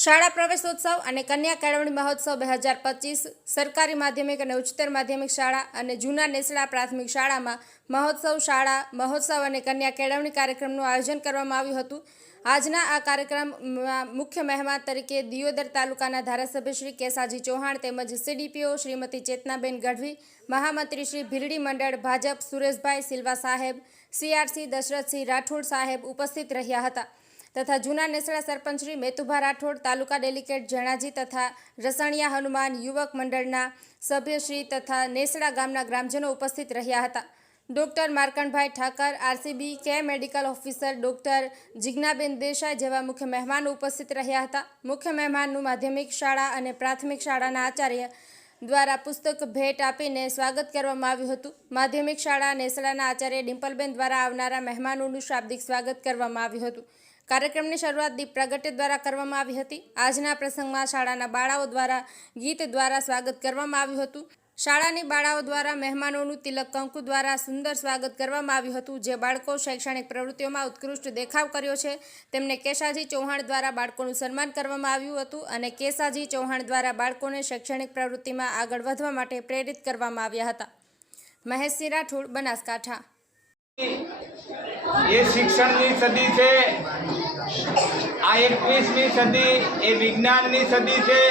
શાળા પ્રવેશોત્સવ અને કન્યા કેળવણી મહોત્સવ બે હજાર પચીસ, સરકારી માધ્યમિક અને ઉચ્ચતર માધ્યમિક શાળા અને જૂના નેસડા પ્રાથમિક શાળામાં મહોત્સવ શાળા, મહોત્સવ અને કન્યા કેળવણી કાર્યક્રમનું આયોજન કરવામાં આવ્યું હતું. આજના આ કાર્યક્રમમાં મુખ્ય મહેમાન તરીકે દિયોદર તાલુકાના ધારાસભ્ય શ્રી કેસાજી ચૌહાણ તેમજ સીડીપીઓ શ્રીમતી ચેતનાબેન ગઢવી, મહામંત્રી શ્રી ભીરડી મંડળ ભાજપ સુરેશભાઈ સિલ્વા સાહેબ, સીઆરસી દશરથસિંહ રાઠોડ સાહેબ ઉપસ્થિત રહ્યા હતા. તથા જૂના નેસડા સરપંચ શ્રી મેતુભા રાઠોડ, તાલુકા ડેલિકેટ જણાજી તથા રસણિયા હનુમાન યુવક મંડળના સભ્યશ્રી તથા નેસડા ગામના ગ્રામજનો ઉપસ્થિત રહ્યા હતા. ડોક્ટર માર્કણભાઈ ઠાકર, આરસીબી કે medical officer doctor Jignaben Desai જેવા મુખ્ય મહેમાનો ઉપસ્થિત રહ્યા હતા. મુખ્ય મહેમાનનું માધ્યમિક શાળા અને પ્રાથમિક શાળાના આચાર્ય દ્વારા પુસ્તક ભેટ આપીને સ્વાગત કરવામાં આવ્યું હતું. માધ્યમિક શાળા નેસડાના આચાર્ય ડિમ્પલબેન દ્વારા આવનારા મહેમાનોનું શાબ્દિક સ્વાગત કરવામાં આવ્યું હતું. કાર્યક્રમની શરૂઆત દીપ પ્રાગટ્ય દ્વારા કરવામાં આવી હતી. આજના પ્રસંગમાં શાળાના બાળાઓ દ્વારા ગીત દ્વારા સ્વાગત કરવામાં આવ્યું હતું. શાળાની બાળાઓ દ્વારા મહેમાનોનું તિલક કંકુ દ્વારા સુંદર સ્વાગત કરવામાં આવ્યું હતું, જે બાળકો શૈક્ષણિક પ્રવૃત્તિઓમાં ઉત્કૃષ્ટ દેખાવ કર્યો છે. તેમને કેશાજી ચૌહાણ દ્વારા બાળકોનું સન્માન કરવામાં આવ્યું હતું અને કેશાજી ચૌહાણ દ્વારા બાળકોને શૈક્ષણિક પ્રવૃત્તિમાં આગળ વધવા માટે પ્રેરિત કરવામાં આવ્યા હતા. મહેશસિંહ રાઠોડ, બનાસકાંઠા. એ શિક્ષણની સદી છે, આ એકવીસમી સદી, એ વિજ્ઞાનની સદી છે,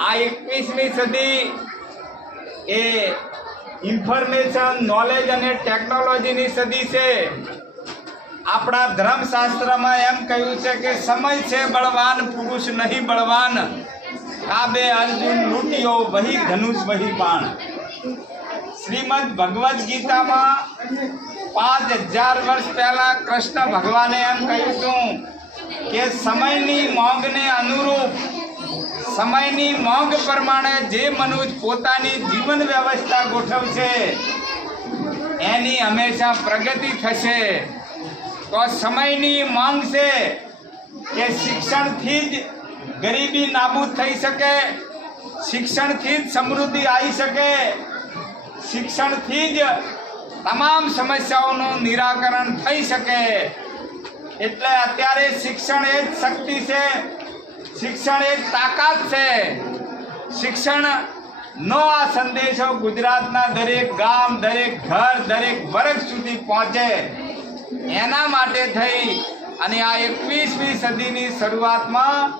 આ એકવીસમી સદી એ ઇન્ફોર્મેશન, નોલેજ અને ટેકનોલોજીની સદી છે. આપણા ધર્મશાસ્ત્રમાં એમ કહ્યું છે કે સમય છે બળવાન, પુરુષ નહીં બળવાન. કાબે અર્જુન લૂંટ્યો, વહી ધનુષ, વહી બાણ. શ્રીમદ ભગવદ્ ગીતામાં પાંચ હજાર વર્ષ પહેલા કૃષ્ણ ભગવાને એમ કહ્યું હતું કે સમયની મોંઘને અનુરૂપ, સમયની મોંઘ પ્રમાણે જે મનુષ્ય પોતાની જીવન વ્યવસ્થા ગોઠવશે, એની હંમેશા પ્રગતિ થશે. તો સમયની માંગ છે કે શિક્ષણથી જ ગરીબી નાબૂદ થઈ શકે, શિક્ષણથી જ સમૃદ્ધિ આવી શકે, શિક્ષણથી જ તમામ સમસ્યાઓનું નિરાકરણ થઈ શકે. એટલે અત્યારે શિક્ષણ એ જ શક્તિ છે. શિક્ષણ એ જ તાકાત છે. શિક્ષણ નો આ સંદેશો ગુજરાતના દરેક ગામ, દરેક ઘર, દરેક વર્ગ સુધી પહોંચે. એના માટે થઈ અને આ એકવીસમી સદીની શરૂઆતમાં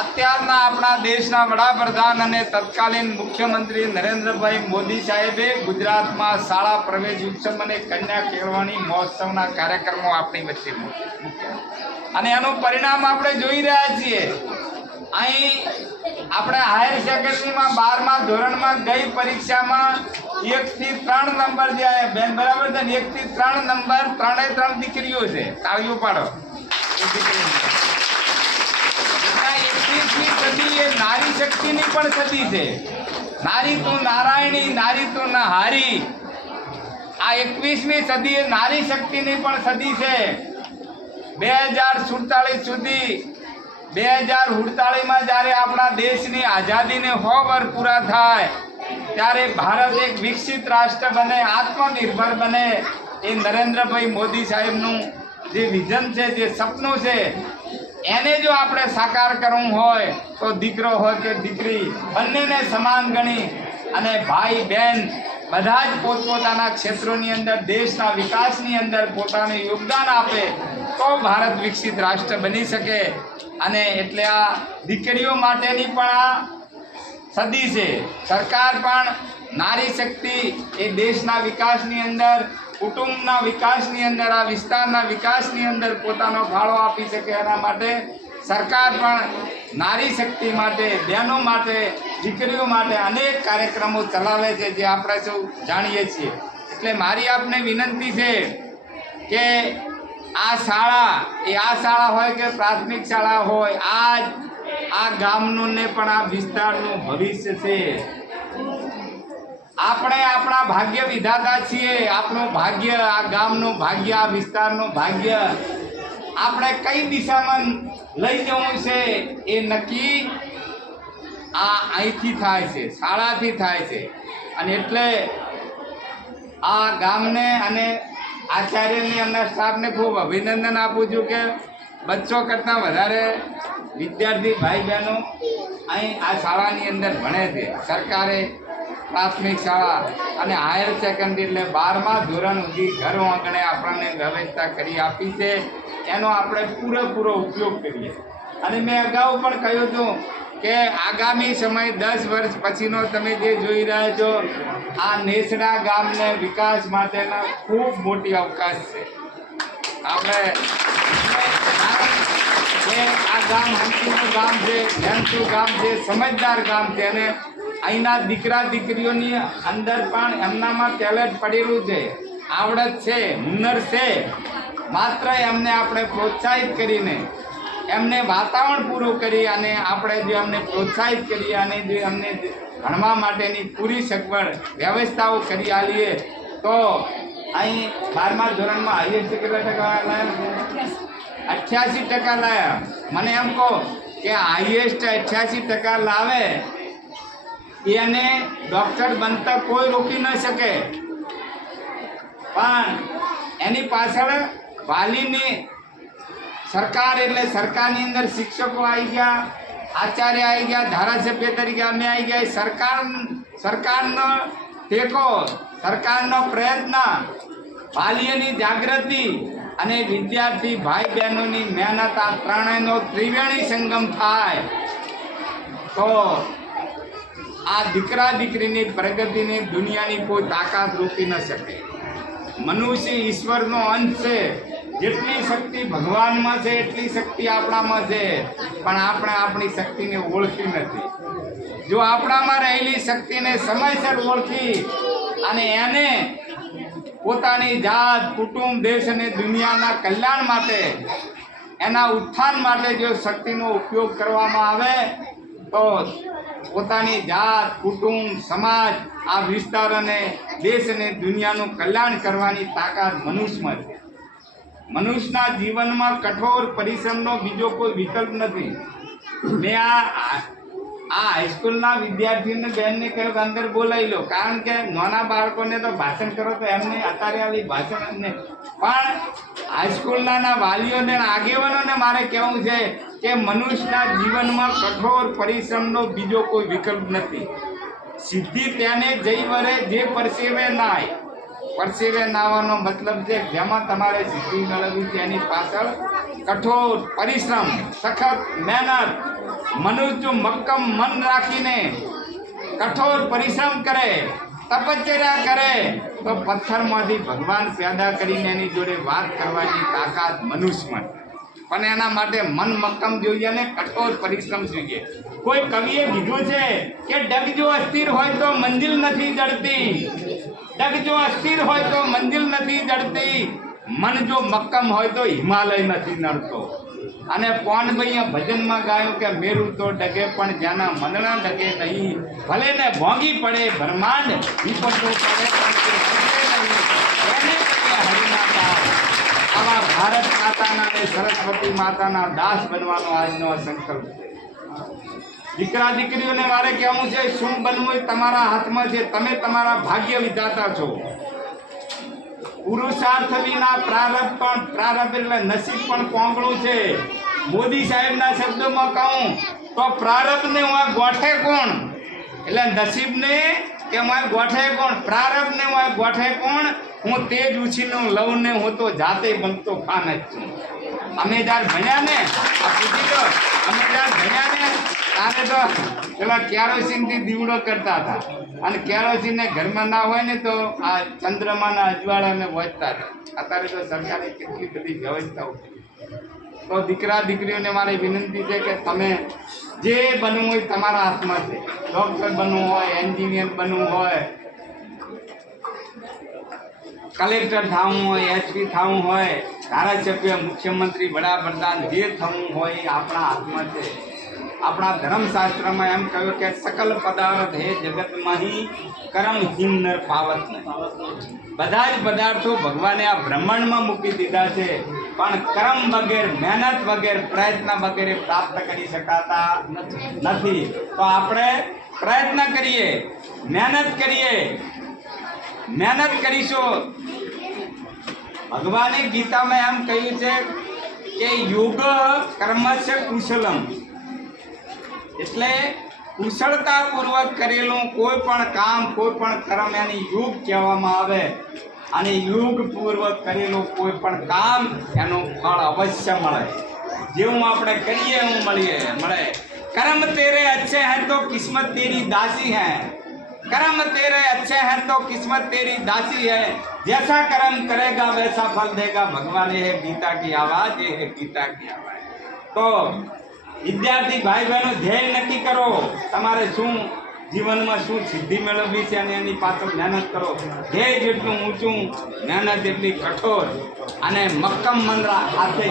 અત્યારના આપણા દેશના વડાપ્રધાન અને તત્કાલીન મુખ્યમંત્રી નરેન્દ્રભાઈ મોદી સાહેબે ગુજરાતમાં શાળા પ્રવેશ ઉત્સવ અને કન્યા કેળવણી મહોત્સવના કાર્યક્રમો આપણી વચ્ચે અને એનું પરિણામ આપણે જોઈ રહ્યા છીએ. અહીં આપણે હાયર સેકન્ડરીમાં બારમા ધોરણમાં ગઈ પરીક્ષામાં એકથી ત્રણ નંબર જે બેન, બરાબર છે એકથી ત્રણ નંબર ત્રણે ત્રણ દીકરીઓ છે. તાળીઓ પાડો. દીકરીઓ. સદી એ નારી શક્તિની પણ સદી છે. નારી તું નારાયણી, નારી તું હારી આ એકવીસમી સદી એ નારી શક્તિની પણ સદી છે. બે હજાર સુડતાલીસ સુધી, બે હજાર સુડતાલીસમાં જ્યારે આપણા દેશની આઝાદીને સો વર્ષ પૂરા થાય, ત્યારે ભારત એક વિકસિત રાષ્ટ્ર બને, આત્મનિર્ભર બને, એ નરેન્દ્રભાઈ મોદી સાહેબનું જે વિઝન છે, જે સપનું છે એને જો આપણે સાકાર કરવું હોય, તો દીકરો હોય કે દીકરી, બંનેને સમાન ગણી અને ભાઈ બહેન બધા જ પોતપોતાના ક્ષેત્રોની અંદર, દેશના વિકાસની અંદર પોતાનું યોગદાન આપે, તો ભારત વિકસિત રાષ્ટ્ર બની શકે. અને એટલે આ દીકરીઓ માટેની પણ આ સદી છે. સરકાર પણ નારી શક્તિ એ દેશના વિકાસની અંદર કુટુંબના વિકાસની અંદર, આ વિસ્તારના વિકાસની અંદર પોતાનો ફાળો આપી શકે એના માટે સરકાર પણ નારી શક્તિ માટે, બહેનો માટે, દીકરીઓ માટે અનેક કાર્યક્રમો ચલાવે છે જે આપણે સૌ જાણીએ છીએ. એટલે મારી આપને વિનંતી છે કે આ શાળા, એ આ શાળા હોય કે પ્રાથમિક શાળા હોય આ આ ગામનું ને પણ આ વિસ્તારનું ભવિષ્ય છે. આપણે આપણા ભાગ્ય વિધાતા છીએ. આપણું ભાગ્ય, આ ગામનું ભાગ્ય, આ વિસ્તારનું ભાગ્ય. આપણે કઈ દિશામાં લઈ જવું છે એ નક્કી આ અહીંથી થાય છે, શાળાથી થાય છે. અને એટલે આ ગામને અને આચાર્યની અંદર સ્ટાફને ખૂબ અભિનંદન આપું છું કે બચ્ચો કરતાં વધારે વિદ્યાર્થી ભાઈ બહેનો અહીં આ શાળાની અંદર ભણે છે. સરકારે પ્રાથમિક શાળા અને હાયર સેકન્ડરી એટલે બારમા ધોરણ સુધી ઘર આંગણે આપણને વ્યવસ્થા કરી આપી છે. એનો આપણે પૂરેપૂરો ઉપયોગ કરીએ. અને મેં અગાઉ પણ કહ્યું હતું કે આગામી સમય દસ વર્ષ પછીનો તમે જે જોઈ રહ્યા છો, આ નેસડા ગામને વિકાસ માટેના ખૂબ મોટી અવકાશ છે. આપણે આ ગામ હંસીનું ગામ છે મહેનતું ગામ છે, સમજદાર ગામ છે અને અહીંના દીકરા દીકરીઓની અંદર પણ એમનામાં ટેલેન્ટ પડેલું છે. આવડત છે, હુનર છે. માત્ર એમને આપણે પ્રોત્સાહિત કરીને, એમને વાતાવરણ પૂરું કરી અને આપણે જે એમને પ્રોત્સાહિત કરી અને જે અમને ભણવા માટેની પૂરી સગવડ, વ્યવસ્થાઓ કરી આલીએ, તો અહીં બારમા ધોરણમાં હાઈએસ્ટ કેટલા ટકા લાયા? અઠ્યાસી ટકા લાયા. મને એમ કહો કે હાઈએસ્ટ અઠ્યાસી ટકા લાવે એને ડૉક્ટર બનતા કોઈ રોકી ન શકે. પણ એની પાછળ વાલીની સરકાર એટલે સરકારની અંદર શિક્ષકો આવી ગયા, આચાર્ય આવી ગયા, ધારાસભ્ય તરીકે અમે આવી ગયા. સરકાર, સરકારનો ટેકો, સરકારનો પ્રયત્ન, વાલીઓની જાગૃતિ અને વિદ્યાર્થી ભાઈ બહેનોની મહેનત આ ત્રણેયનો ત્રિવેણી સંગમ થાય. તો આ દીકરા દીકરીની પ્રગતિની દુનિયાની કોઈ તાકાત રોકી ન શકે. મનુષ્ય ઈશ્વરનો અંત છે. જેટલી શક્તિ ભગવાનમાં છે, એટલી શક્તિ આપણામાં છે. પણ આપણે આપણી શક્તિને ઓળખી નથી. જો આપણામાં રહેલી શક્તિને સમયસર ઓળખી અને એને પોતાની જાત, કુટુંબ, દેશ અને દુનિયાના કલ્યાણ માટે, એના ઉત્થાન માટે જો શક્તિનો ઉપયોગ કરવામાં આવે તો પોતાની જાત, કુટુંબ, સમાજ, આ વિસ્તાર અને દેશ અને દુનિયાનું કલ્યાણ કરવાની તાકાત મનુષ્યમાં છે. મનુષ્યના જીવનમાં કઠોર પરિશ્રમનો બીજો કોઈ વિકલ્પ નથી. મેં આ આ હાઈસ્કૂલના વિદ્યાર્થીઓને બેનને કહ્યું અંદર બોલાવી લો. કારણ કે નાના બાળકોને તો ભાષણ કરો તો એમને અત્યારે આવી ભાષણ નહીં પણ હાઈસ્કૂલના વાલીઓને આગેવાનોને મારે કહેવું છે કે મનુષ્યના જીવનમાં કઠોર પરિશ્રમનો બીજો કોઈ વિકલ્પ નથી. સિદ્ધિ તેને જઈ વરે જે પરસેવે નાય પરસેવે નાવાનો મતલબ છે, જેમાં તમારે સિદ્ધિ મેળવવી છે એની પાછળ કઠોર પરિશ્રમ, સખત મહેનત, મનુષ્ય મક્કમ મન રાખીને કઠોર પરિશ્રમ કરે, તપશ્ચર્યા કરે, તો પથ્થરમાંથી ભગવાન પેદા કરીને એની જોડે વાત કરવાની તાકાત મનુષ્યમાં પણ એના માટે મન મક્કમ જોઈએ ને કઠોર પરિશ્રમ જોઈએ. કોઈ કવિએ કીધું છે કે ડગ જો અસ્થિર હોય તો મંજિલ નથી જડતી. ડગ જો અસ્થિર હોય તો મંજિલ નથી જડતી. મન જો મક્કમ હોય તો હિમાલય નથી નડતો. અને પોનભાઈએ ભજનમાં ગાયું કે મેરું તો ડગે પણ જ્યાંના મનના ડગે નહીં. ભલે ને ભોંગી પડે, બ્રહ્માંડ વિપતો પડે. આવા ભારત માતાના અને સરસ્વતી માતાના દાસ બનવાનો આજનો સંકલ્પ છે. દીકરા દીકરીઓને મારે કહેવું છે, શું બનવું એ તમારા હાથમાં છે, તમે તમારા ભાગ્ય વિધાતા છો. પુરુષાર્થ વિના પ્રારંભ પણ, પ્રારંભ એટલે નસીબ પણ કોંગળું છે. મોદી સાહેબના શબ્દોમાં કહું, તો પ્રારબ્ધને હું ગોઠે કોણ? એટલે નસીબને કે મારે ગોઠે કોણ? પ્રારબ્ધને હું ગોઠે કોણ? હું તે જ ઉછીનું લઉં ને હું તો જાતે બનતો ખાન જ છું. અમે જ્યારે ભણ્યા ને? અમે જ્યારે ભણ્યા ને? ત્યારે તો પેલા કેરોસીનથી દીવડો કરતા હતા. અને કેરોસીન ઘરમાં ના હોય ને તો આ ચંદ્રમાના અજવાળાને વોચતા હતા. અત્યારે તો સરકારે કેટલી બધી વ્યવસ્થાઓ. તો દીકરા દીકરીઓને મારી વિનંતી છે કે તમે જે બનવું હોય તમારા હાથમાં છે. ડૉક્ટર બનવું હોય, એન્જિનિયર બનવું હોય, કલેક્ટર થવું હોય એસપી થવું હોય, ધારાસભ્ય, મુખ્યમંત્રી, વડાપ્રધાન, જે થવું હોય આપણા હાથમાં છે. આપણા ધર્મશાસ્ત્રમાં એમ કહ્યું કે સકલ પદાર્થ હે જગતમાં કરમ હિમ નર પાવત બધા જ પદાર્થો ભગવાને આ બ્રહ્માંડમાં મૂકી દીધા છે, પણ કર્મ વગેરે, મહેનત વગેરે, પ્રયત્ન વગેરે પ્રાપ્ત કરી શકાતા નથી. તો આપણે પ્રયત્ન કરીએ, મહેનત કરીએ, મહેનત કરીશું. ભગવાને ગીતામાં એમ કહ્યું છે કે યુગ છે કુશલમ. એટલે કુશળતાપૂર્વક કરેલું કોઈ પણ કામ કોઈ પણ કર્મ એની યુગ કહેવામાં આવે અને યુગ પૂર્વક કરેલું કોઈ પણ કામ એનું ફળ અવશ્ય મળે જેવું આપણે કરીએ એવું મળીએ મળે કર્મ તેરે અચ્છે હૈ તો કિસ્મત તેરી દાસી હૈ कर्म तेरे अच्छे हैं तो किस्मत तेरी दासी है जैसा कर्म करेगा वैसा फल देगा भगवान ये है गीता की आवाज ये है गीता की आवाज તો વિદ્યાર્થી ભાઈ બહેનો ધ્યેય નક્કી કરો. તમારે શું જીવનમાં શું સિદ્ધિ મેળવવી છે અને એની પાછળ મહેનત કરો. ધ્યેય જેટલું ઊંચું, મહેનત એટલી કઠોર અને મક્કમ મંદરા સાથે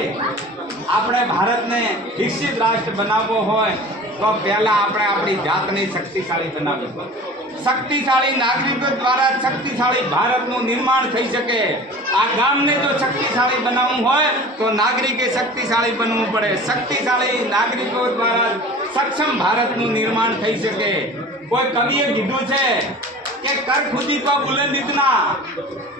આપણે ભારતને વિકસિત રાષ્ટ્ર બનાવવો હોય, તો પહેલાં આપણે આપણી જાતને શક્તિશાળી બનાવવી પડે. શક્તિશાળી નાગરિકો દ્વારા શક્તિશાળી ભારતનું નિર્માણ થઈ શકે. આ ગામને જો શક્તિશાળી બનાવવું હોય, તો નાગરિકે શક્તિશાળી બનવું પડે. શક્તિશાળી નાગરિકો દ્વારા સક્ષમ ભારતનું નિર્માણ થઈ શકે. કોઈ કવિએ કીધું છે કે, કર ખુદી કો બુલંદ ઇતના.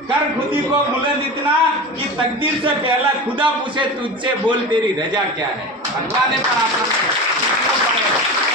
કર ખુદી કો બુલંદ ઇતના કે તકદીર સે પહેલા ખુદા પૂછે તુજસે બોલ તેરી રજા ક્યાં હે? ભગવાને પણ આપણને પૂછવું પડે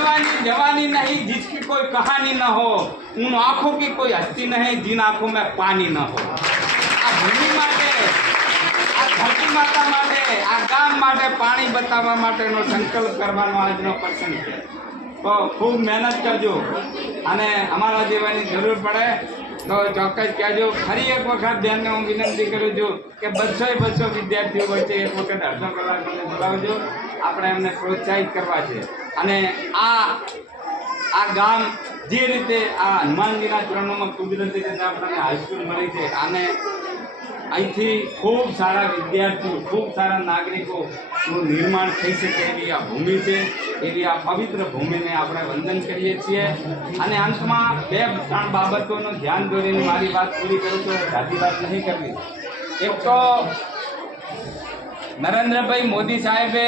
जवानी जवानी नहीं जिसकी कोई कहानी न हो उन आंखों की कोई हस्ती नहीं जिन आंखों में पानी न हो આ ભૂમિ માટે આ ધરતી માતા માટે આ ગામ માટે પાણી બતાવવા માટેનો સંકલ્પ કરવાનો આજનો પ્રસંગ છે તો ખૂબ મહેનત કરજો અને અમારા જેવાની જરૂર પડે તો ચોક્કસ કહેજો ફરી એક વખત ધ્યાનને હું વિનંતી કરું છું કે બસો બસો વિદ્યાર્થીઓ વચ્ચે એક વખત અડધો કલાક મને બોલાવજો આપણે એમને પ્રોત્સાહિત કરવા છે અને આ આ ગામ જે રીતે આ હનુમાનજીના ચરણોમાં કુદરતી રીતે આપણને હાઈસ્કૂલ મળી છે. આને અહીંથી ખૂબ સારા વિદ્યાર્થીઓ, ખૂબ સારા નાગરિકોનું નિર્માણ થઈ શકે એવી આ ભૂમિ છે, એવી આ પવિત્ર ભૂમિને આપણે વંદન કરીએ છીએ. અને અંતમાં બે ત્રણ બાબતોનું ધ્યાન દોરીને મારી વાત પૂરી કરું તો સાચી વાત નહીં કરવી. એક તો નરેન્દ્રભાઈ મોદી સાહેબે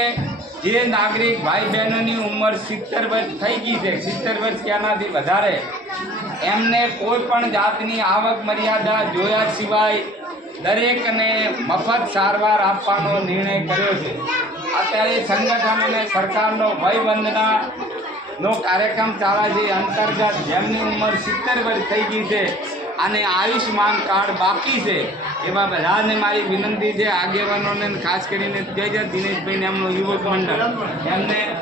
જે નાગરિક ભાઈ બહેનોની ઉંમર સિત્તેર વર્ષ થઈ ગઈ છે, સિત્તેર વર્ષ ક્યાંનાથી વધારે, એમને કોઈ પણ જાતની આવક મર્યાદા જોયા સિવાય દરેકને મફત સારવાર આપવાનો નિર્ણય કર્યો છે. અત્યારે સંગઠન અને સરકારનો ભય વંદના નો કાર્યક્રમ ચાલે છે, અંતર્ગત જેમની ઉંમર સિત્તેર વર્ષ થઈ ગઈ છે અને આયુષ્યમાન કાર્ડ બાકી છે. એવા બધાને મારી વિનંતી છે, આગેવાનોને ખાસ કરીને જય જય દિનેશભાઈને એમનો યુવક મંડળ. એમને